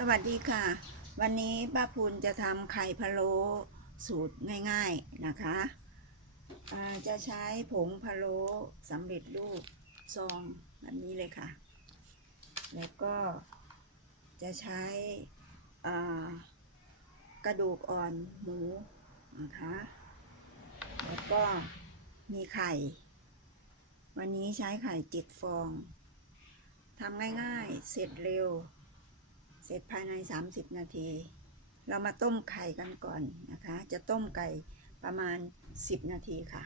สวัสดีค่ะ วันนี้ป้าพูนจะทำไข่พะโล้สูตรง่ายๆนะคะจะใช้ผงพะโล้สำเร็จรูปซองแบบนี้เลยค่ะ แล้วก็จะใช้กระดูกอ่อนหมูนะคะ แล้วก็มีไข่ วันนี้ใช้ไข่จ็ดฟองทำง่ายๆ เสร็จเร็ว เสร็จภายใน 30 นาที เรามาต้มไข่กันก่อนนะคะ จะต้มไก่ประมาณ 10 นาทีค่ะ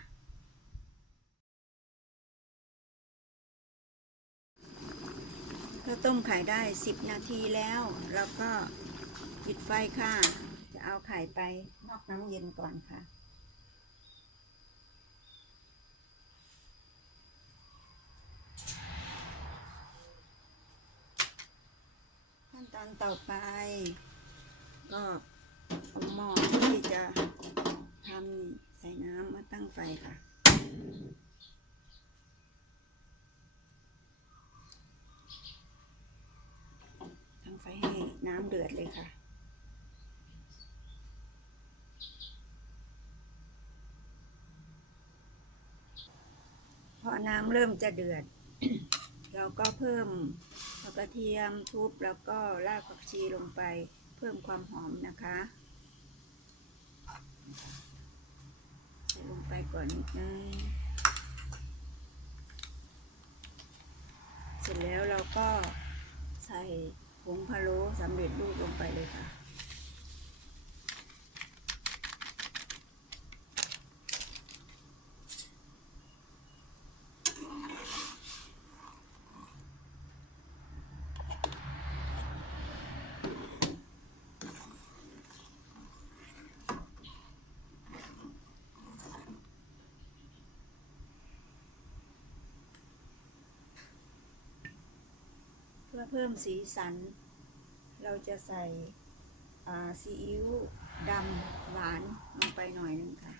เราต้มไข่ได้ 10 นาทีแล้วเราก็ปิดไฟค่ะ จะเอาไข่ไปนอกน้ำเย็นก่อนค่ะ ตอนต่อไป ก็เอาหม้อที่จะทำใส่น้ำมาตั้งไฟค่ะ ตั้งไฟให้น้ำเดือดเลยค่ะพอน้ำเริ่มจะเดือด เราก็เพิ่มกระเทียมทุบแล้วก็รากผักชีลงไปเพิ่มความหอมนะคะใส่ลงไปก่อนนิดนึงเสร็จแล้วเราก็ใส่ผงพะโล้สำเร็จรูปลงไปเลยค่ะ พื่อเพิ่มสีสัน เราจะใส่ซีอิ๊วดำหวานลงไปหน่อยหนึงค่ะ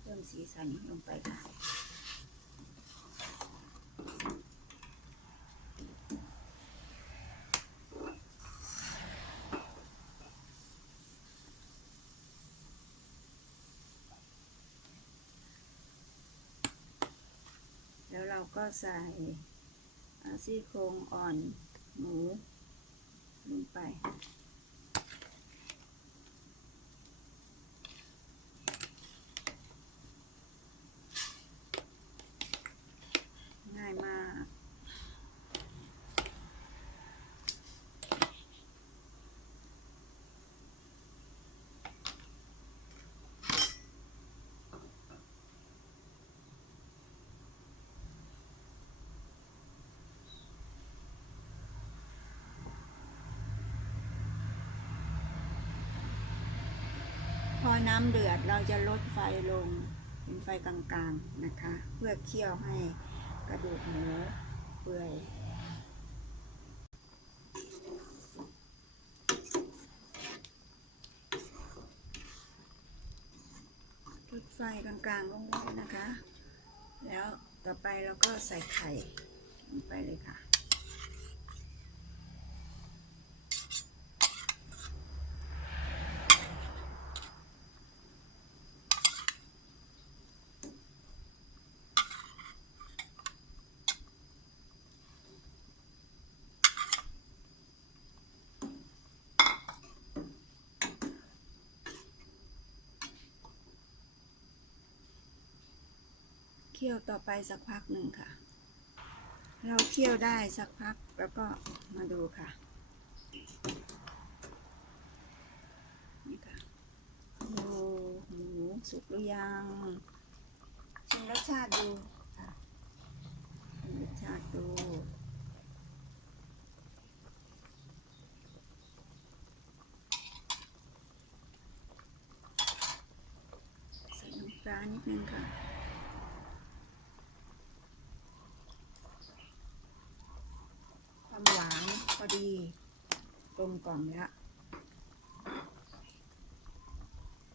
เพิ่มสีสันลงไปค่ะแล้วเราก็ใส่ ซี่โครงอ่อนหมูลงไป ง่ายมาก พ อน้ำเดือดเราจะลดไฟลงเป็นไฟกลางๆนะคะ เพื่อเคี่ยวให้กระดูกหมูเปื่อยลดไฟกลางๆลงไปนะคะ แล้วต่อไปเราก็ใส่ไข่ลงไปเลยค่ะ เคี่ยวต่อไปสักพักหนึ่งค่ะ เราเคี่ยวได้สักพักแล้วก็มาดูค่ะนี่ค่ะดูหมูสุกหรือยังชิมรสชาติดูค่ะชิมรสชาติดูใส่น้ำปลานิดนึงค่ะ ความหวานพอ ดีกลมกล่อมแล้ว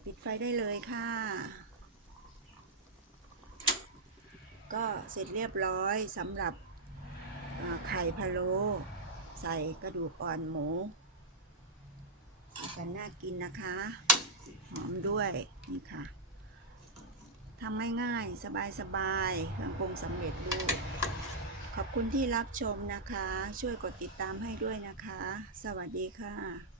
ปิดไฟได้เลยค่ะ ก็เสร็จเรียบร้อยสำหรับไข่พะโล้ใส่กระดูกอ่อนหมูกันน่ากินนะคะ หอมด้วยนี่ค่ะทำง่ายๆ สบายๆเครื่องปรุงสำเร็จรูป ขอบคุณที่รับชมนะคะ ช่วยกดติดตามให้ด้วยนะคะ สวัสดีค่ะ